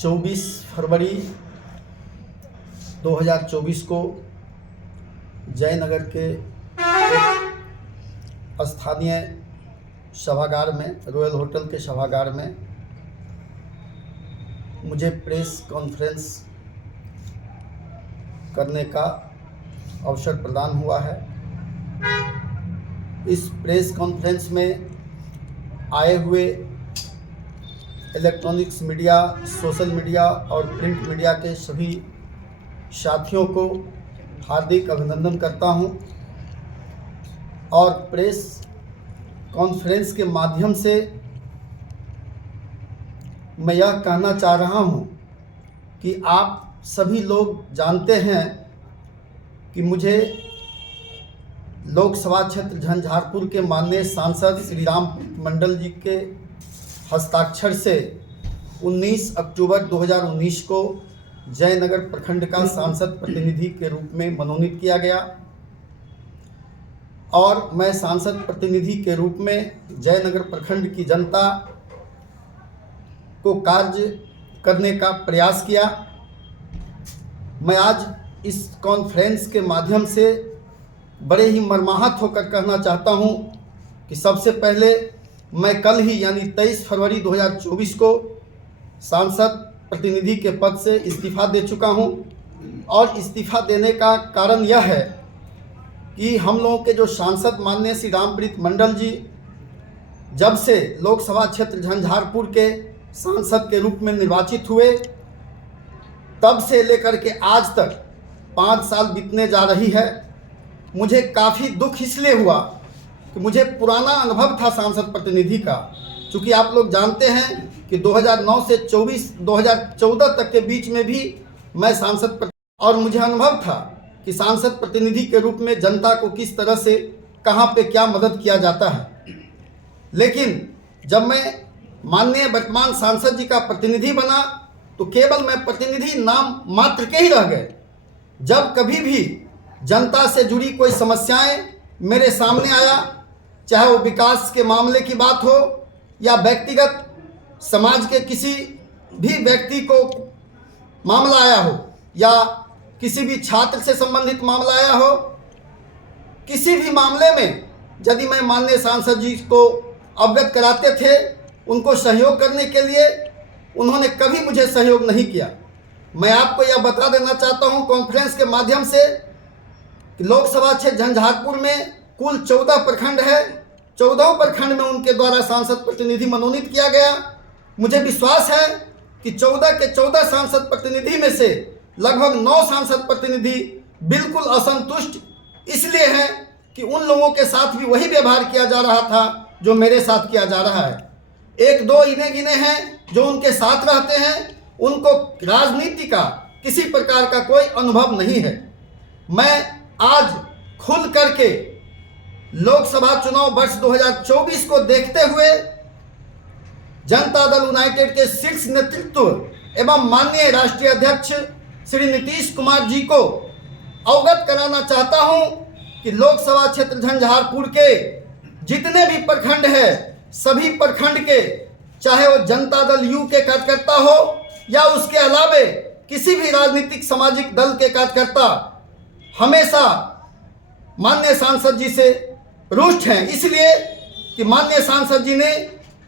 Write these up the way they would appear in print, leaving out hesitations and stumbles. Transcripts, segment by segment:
24 फरवरी 2024 को जयनगर के स्थानीय सभागार में, रॉयल होटल के सभागार में मुझे प्रेस कॉन्फ्रेंस करने का अवसर प्रदान हुआ है। इस प्रेस कॉन्फ्रेंस में आए हुए इलेक्ट्रॉनिक्स मीडिया, सोशल मीडिया और प्रिंट मीडिया के सभी साथियों को हार्दिक अभिनंदन करता हूं और प्रेस कॉन्फ्रेंस के माध्यम से मैं यह कहना चाह रहा हूं कि आप सभी लोग जानते हैं कि मुझे लोकसभा क्षेत्र झंझारपुर के माननीय सांसद श्री राम मंडल जी के हस्ताक्षर से 19 अक्टूबर 2019 को जयनगर प्रखंड का सांसद प्रतिनिधि के रूप में मनोनीत किया गया और मैं सांसद प्रतिनिधि के रूप में जयनगर प्रखंड की जनता को कार्य करने का प्रयास किया। मैं आज इस कॉन्फ्रेंस के माध्यम से बड़े ही मर्माहत होकर कहना चाहता हूं कि सबसे पहले मैं कल ही यानी 23 फरवरी 2024 को सांसद प्रतिनिधि के पद से इस्तीफ़ा दे चुका हूं और इस्तीफ़ा देने का कारण यह है कि हम लोगों के जो सांसद माननीय श्री रामप्रीत मंडल जी जब से लोकसभा क्षेत्र झंझारपुर के सांसद के रूप में निर्वाचित हुए तब से लेकर के आज तक 5 साल बीतने जा रही है। मुझे काफ़ी दुख इसलिए हुआ कि मुझे पुराना अनुभव था सांसद प्रतिनिधि का, क्योंकि आप लोग जानते हैं कि 2009 से 2014 तक के बीच में भी मैं सांसद और मुझे अनुभव था कि सांसद प्रतिनिधि के रूप में जनता को किस तरह से कहां पे क्या मदद किया जाता है। लेकिन जब मैं माननीय वर्तमान सांसद जी का प्रतिनिधि बना तो केवल मैं प्रतिनिधि नाम मात्र के ही रह गए। जब कभी भी जनता से जुड़ी कोई समस्याएं मेरे सामने आया, चाहे वो विकास के मामले की बात हो या व्यक्तिगत समाज के किसी भी व्यक्ति को मामला आया हो या किसी भी छात्र से संबंधित मामला आया हो, किसी भी मामले में यदि मैं माननीय सांसद जी को अवगत कराते थे, उनको सहयोग करने के लिए उन्होंने कभी मुझे सहयोग नहीं किया। मैं आपको यह बता देना चाहता हूं कॉन्फ्रेंस के माध्यम से कि लोकसभा क्षेत्र झंझारपुर में कुल 14 प्रखंड है। 14 प्रखंड में उनके द्वारा सांसद प्रतिनिधि मनोनीत किया गया। मुझे विश्वास है कि 14 के 14 सांसद प्रतिनिधि में से लगभग 9 सांसद प्रतिनिधि बिल्कुल असंतुष्ट इसलिए हैं कि उन लोगों के साथ भी वही व्यवहार किया जा रहा था जो मेरे साथ किया जा रहा है। 1-2 इने गिने हैं जो उनके साथ रहते हैं, उनको राजनीति का किसी प्रकार का कोई अनुभव नहीं है। मैं आज खुल करके लोकसभा चुनाव वर्ष 2024 को देखते हुए जनता दल यूनाइटेड के शीर्ष नेतृत्व एवं माननीय राष्ट्रीय अध्यक्ष श्री नीतीश कुमार जी को अवगत कराना चाहता हूं कि लोकसभा क्षेत्र झंझारपुर के जितने भी प्रखंड है, सभी प्रखंड के, चाहे वो जनता दल यू के कार्यकर्ता हो या उसके अलावे किसी भी राजनीतिक सामाजिक दल के कार्यकर्ता, हमेशा माननीय सांसद जी से रुष्ट हैं, इसलिए कि माननीय सांसद जी ने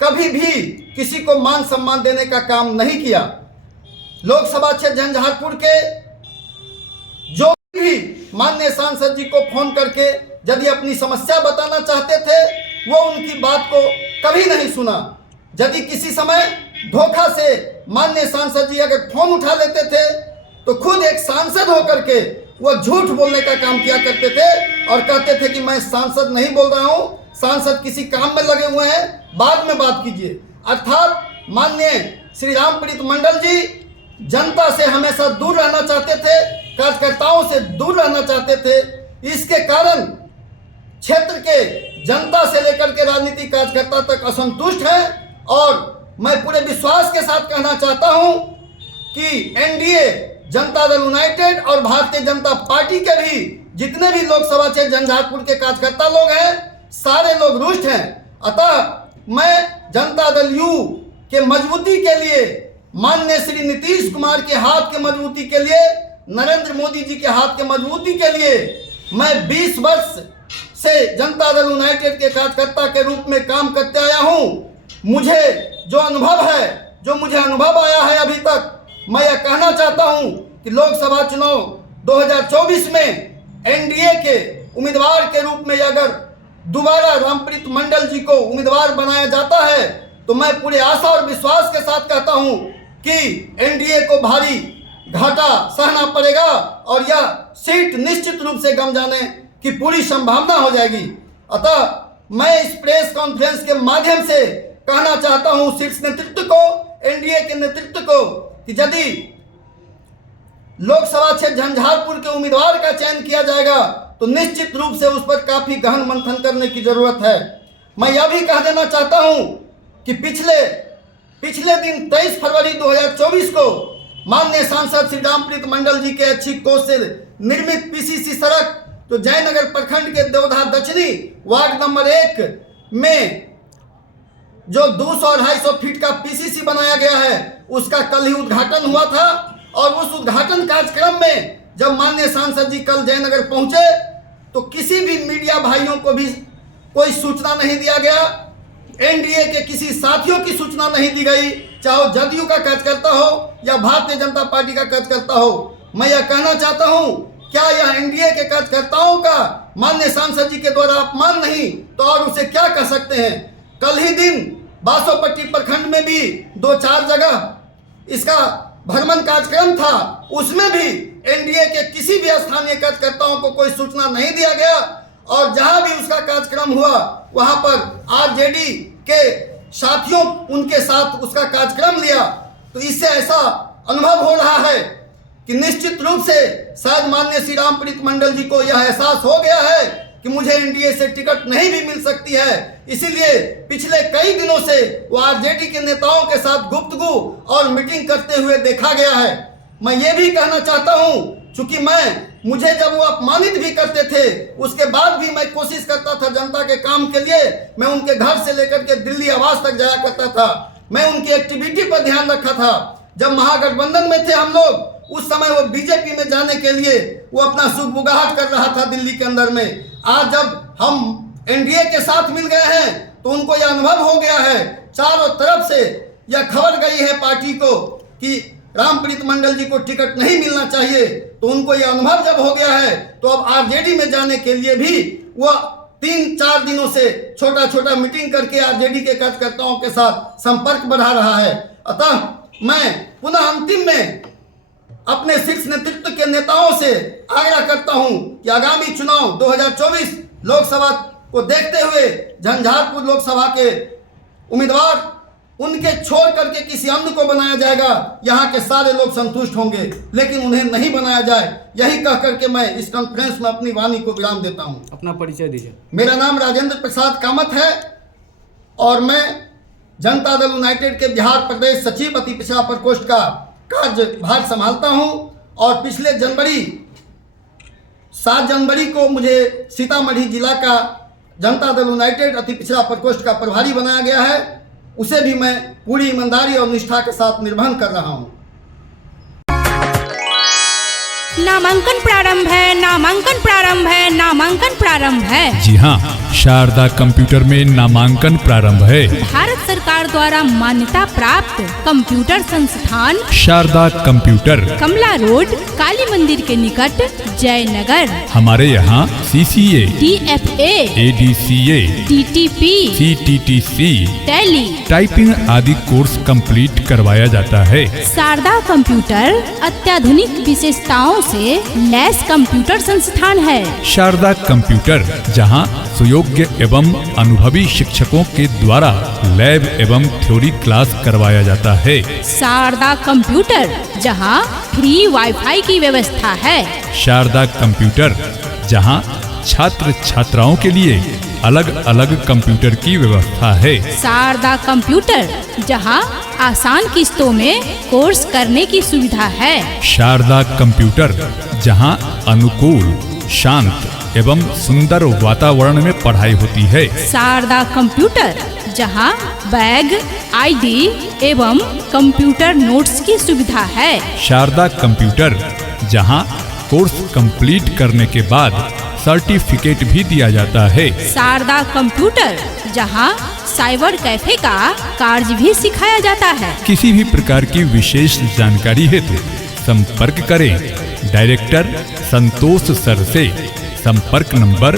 कभी भी किसी को मान सम्मान देने का काम नहीं किया। लोकसभा क्षेत्र झंझारपुर के जो भी माननीय सांसद जी को फोन करके यदि अपनी समस्या बताना चाहते थे, वो उनकी बात को कभी नहीं सुना। यदि किसी समय धोखा से माननीय सांसद जी अगर फोन उठा लेते थे तो खुद एक सांसद होकर के वो झूठ बोलने का काम किया करते थे और कहते थे कि मैं सांसद नहीं बोल रहा हूं, सांसद किसी काम में लगे हुए हैं, बाद में बात कीजिए। अर्थात माननीय श्री रामप्रीत मंडल जी जनता से हमेशा दूर रहना चाहते थे, कार्यकर्ताओं से दूर रहना चाहते थे। इसके कारण क्षेत्र के जनता से लेकर के राजनीतिक कार्यकर्ता तक असंतुष्ट है और मैं पूरे विश्वास के साथ कहना चाहता हूं कि एनडीए, जनता दल यूनाइटेड और भारतीय जनता पार्टी के भी जितने भी लोकसभा क्षेत्र झंझारपुर के कार्यकर्ता लोग हैं, सारे लोग रुष्ट हैं। अतः मैं जनता दल यू के मजबूती के लिए माननीय श्री नीतीश कुमार के हाथ के मजबूती के लिए, नरेंद्र मोदी जी के हाथ के मजबूती के लिए मैं 20 वर्ष से जनता दल यूनाइटेड के कार्यकर्ता के रूप में काम करते आया हूं। मुझे जो अनुभव है, जो मुझे अनुभव आया है अभी तक, मैं यह कहना चाहता हूं कि लोकसभा चुनाव 2024 में एनडीए के उम्मीदवार के रूप में अगर दोबारा रामप्रीत मंडल जी को उम्मीदवार बनाया जाता है तो मैं पूरे आशा और विश्वास के साथ कहता हूं कि एनडीए को भारी घाटा सहना पड़ेगा और यह सीट निश्चित रूप से गम जाने की पूरी संभावना हो जाएगी। अतः मैं इस प्रेस कॉन्फ्रेंस के माध्यम से कहना चाहता हूं शीर्ष नेतृत्व को, एनडीए के नेतृत्व को, कि यदि लोकसभा क्षेत्र झंझारपुर के उम्मीदवार का चयन किया जाएगा तो निश्चित रूप से उस पर काफी गहन मंथन करने की जरूरत है। मैं यह भी कह देना चाहता हूं कि पिछले दिन 23 फरवरी 2024 को माननीय सांसद श्री रामप्रीत मंडल जी के अच्छी कोष से निर्मित पीसीसी सड़क तो जयनगर प्रखंड के देवधा दक्षिणी वार्ड नंबर 1 में जो 200-250 फीट का पीसीसी बनाया गया है उसका कल ही उद्घाटन हुआ था। और उस उद्घाटन कार्यक्रम में जब माननीय सांसद जी कल जयनगर पहुंचे तो किसी भी मीडिया भाइयों को भी कोई सूचना नहीं दिया गया, एनडीए के किसी साथियों की सूचना नहीं दी गई, चाहे जदयू का कार्यकर्ता हो या भारतीय जनता पार्टी का कार्यकर्ता हो। मैं यह कहना चाहता हूं, क्या यह एनडीए के कार्यकर्ताओं का माननीय सांसद जी के द्वारा अपमान नहीं तो और उसे क्या कह सकते हैं। कल ही दिन बासोपट्टी प्रखंड में भी 2-4 जगह इसका भ्रमण कार्यक्रम था, उसमें भी एनडीए के किसी भी स्थानीय कार्यकर्ताओं को कोई सूचना नहीं दिया गया और जहां भी उसका कार्यक्रम हुआ वहां पर आरजेडी के साथियों उनके साथ उसका कार्यक्रम लिया। तो इससे ऐसा अनुभव हो रहा है कि निश्चित रूप से शायद माननीय श्री रामप्रीत मंडल जी को यह एहसास हो गया है कि मुझे एनडीए से टिकट नहीं भी मिल सकती है। इसीलिए पिछले कई दिनों से वो आरजेडी के नेताओं के साथ गुफ्तगू और मीटिंग करते हुए देखा गया है। मैं ये भी कहना चाहता हूं, चूंकि मुझे जब वो अपमानित भी करते थे उसके बाद भी मैं कोशिश करता था जनता के काम के लिए, मैं उनके घर से लेकर के दिल्ली आवास तक जाया करता था, मैं उनकी एक्टिविटी पर ध्यान रखा था। जब महागठबंधन में थे हम लोग उस समय वो बीजेपी में जाने के लिए वो अपना सुगबुगाहट कर रहा था दिल्ली के अंदर में। आज जब हम एनडीए के साथ मिल गए हैं तो उनको यह अनुभव हो गया है, चारों तरफ से यह खबर गई है पार्टी को कि रामप्रीत मंडल जी को टिकट नहीं मिलना चाहिए। तो उनको यह अनुभव जब हो गया है तो अब आरजेडी में जाने के लिए भी वह 3-4 दिनों से छोटा छोटा मीटिंग करके आरजेडी के कार्यकर्ताओं के साथ संपर्क बढ़ा रहा है। अतः मैं पुनः अंतिम में अपने शीर्ष नेतृत्व के नेताओं से आग्रह करता हूं कि आगामी चुनाव 2024 लोकसभा को देखते हुए झंझारपुर लोकसभा के उम्मीदवार उनके छोड़ करके किसी अन्य को बनाया जाएगा, यहाँ के सारे लोग संतुष्ट होंगे, लेकिन उन्हें नहीं बनाया जाए। यही कह करके मैं इस कॉन्फ्रेंस में अपनी वाणी को विराम देता हूँ। अपना परिचय दीजिए। मेरा नाम राजेंद्र प्रसाद कामत है और मैं जनता दल यूनाइटेड के बिहार प्रदेश सचिव अति पिछड़ा प्रकोष्ठ का कार्यभार संभालता हूँ और पिछले 7 जनवरी को मुझे सीतामढ़ी जिला का जनता दल यूनाइटेड अति पिछड़ा प्रकोष्ठ का प्रभारी बनाया गया है। उसे भी मैं पूरी ईमानदारी और निष्ठा के साथ निर्वहन कर रहा हूँ। नामांकन प्रारंभ है, नामांकन प्रारंभ है, नामांकन प्रारंभ है। जी हाँ, शारदा कंप्यूटर में नामांकन प्रारंभ है। भारत सरकार द्वारा मान्यता प्राप्त कंप्यूटर संस्थान शारदा कंप्यूटर, कमला रोड, काली मंदिर के निकट, जयनगर। हमारे यहाँ CCA, DFA, ADCA, TTP, CTTC, tally, typing आदि कोर्स कंप्लीट करवाया जाता है। शारदा कंप्यूटर अत्याधुनिक विशेषताओं से लैस कंप्यूटर संस्थान है। शारदा कंप्यूटर, जहां सुयोग्य एवं अनुभवी शिक्षकों के द्वारा लैब एवं थ्योरी क्लास करवाया जाता है। शारदा कंप्यूटर, जहां फ्री वाईफाई की व्यवस्था है। शारदा कंप्यूटर, जहां छात्र छात्राओं के लिए अलग अलग कंप्यूटर की व्यवस्था है। शारदा कंप्यूटर, जहां आसान किस्तों में कोर्स करने की सुविधा है। शारदा कंप्यूटर, जहां अनुकूल, शांत एवं सुंदर वातावरण में पढ़ाई होती है। शारदा कंप्यूटर, जहां बैग, आईडी एवं कंप्यूटर नोट्स की सुविधा है। शारदा कंप्यूटर, जहां कोर्स कंप्लीट करने के बाद सर्टिफिकेट भी दिया जाता है। शारदा कंप्यूटर, जहां साइबर कैफे का कार्य भी सिखाया जाता है। किसी भी प्रकार की विशेष जानकारी हेतु संपर्क करें डायरेक्टर संतोष सर से। संपर्क नंबर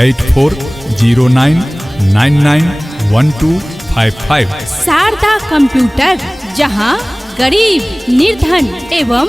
8409991255। शारदा कंप्यूटर, जहां गरीब, निर्धन एवं